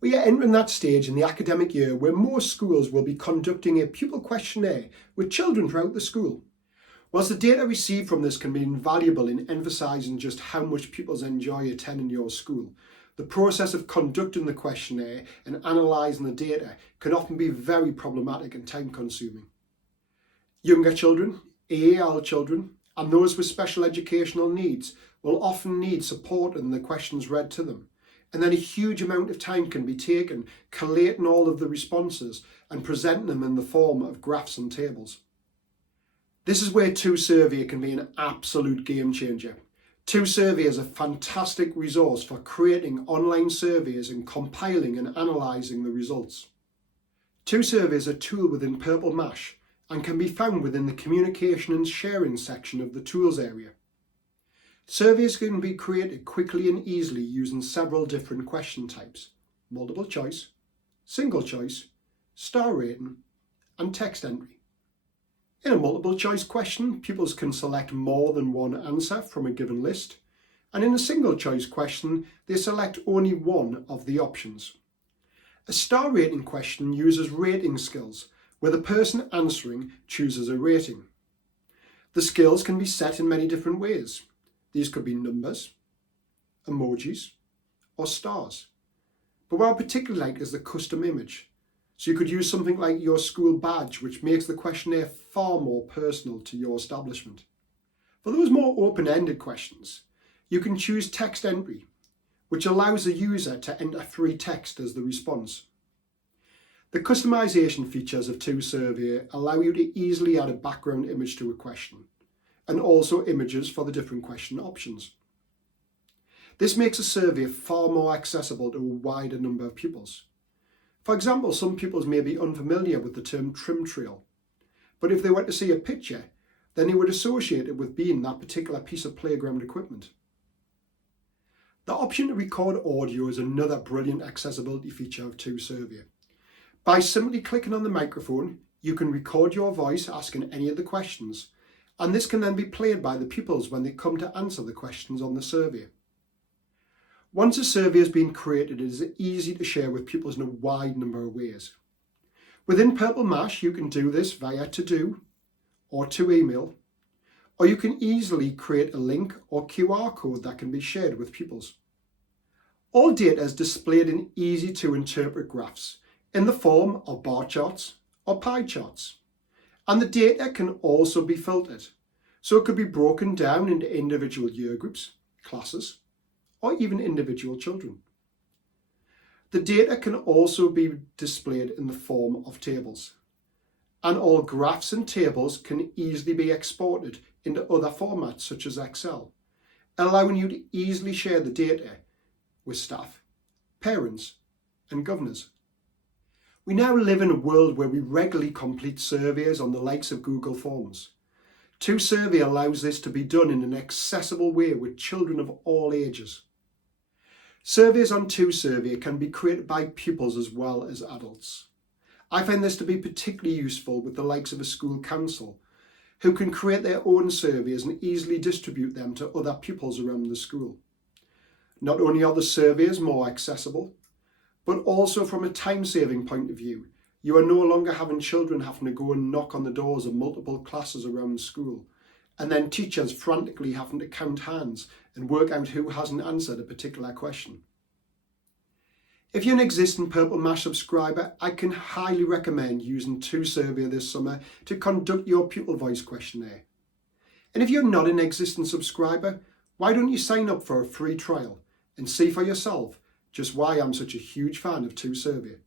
We are entering that stage in the academic year where most schools will be conducting a pupil questionnaire with children throughout the school. Whilst the data received from this can be invaluable in emphasising just how much pupils enjoy attending your school, the process of conducting the questionnaire and analysing the data can often be very problematic and time consuming. Younger children, EAL children, and those with special educational needs will often need support in the questions read to them. And then a huge amount of time can be taken collating all of the responses and presenting them in the form of graphs and tables. This is where 2Survey can be an absolute game changer. 2Survey is a fantastic resource for creating online surveys and compiling and analysing the results. 2Survey is a tool within Purple Mash and can be found within the communication and sharing section of the tools area. Surveys can be created quickly and easily using several different question types: multiple choice, single choice, star rating, and text entry. In a multiple choice question, pupils can select more than one answer from a given list, and in a single choice question, they select only one of the options. A star rating question uses rating skills, where the person answering chooses a rating. The skills can be set in many different ways. These could be numbers, emojis, or stars. But what I particularly like is the custom image. So you could use something like your school badge, which makes the questionnaire far more personal to your establishment. For those more open-ended questions, you can choose text entry, which allows the user to enter free text as the response. The customization features of 2Survey allow you to easily add a background image to a question, and also images for the different question options. This makes a survey far more accessible to a wider number of pupils. For example, some pupils may be unfamiliar with the term trim trail, but if they were to see a picture, then they would associate it with being that particular piece of playground equipment. The option to record audio is another brilliant accessibility feature of 2Survey. By simply clicking on the microphone, you can record your voice asking any of the questions, and this can then be played by the pupils when they come to answer the questions on the survey. Once a survey has been created, it is easy to share with pupils in a wide number of ways. Within Purple Mash, you can do this via To Do or To Email, or you can easily create a link or QR code that can be shared with pupils. All data is displayed in easy to interpret graphs in the form of bar charts or pie charts. And the data can also be filtered, so it could be broken down into individual year groups, classes, or even individual children. The data can also be displayed in the form of tables, and all graphs and tables can easily be exported into other formats such as Excel, allowing you to easily share the data with staff, parents, and governors. We now live in a world where we regularly complete surveys on the likes of Google Forms. 2Survey allows this to be done in an accessible way with children of all ages. Surveys on 2Survey can be created by pupils as well as adults. I find this to be particularly useful with the likes of a school council, who can create their own surveys and easily distribute them to other pupils around the school. Not only are the surveys more accessible, but also from a time-saving point of view, you are no longer having children having to go and knock on the doors of multiple classes around the school, and then teachers frantically having to count hands and work out who hasn't answered a particular question. If you're an existing Purple Mash subscriber, I can highly recommend using 2Survey this summer to conduct your pupil voice questionnaire. And if you're not an existing subscriber, why don't you sign up for a free trial and see for yourself just why I'm such a huge fan of 2Survey.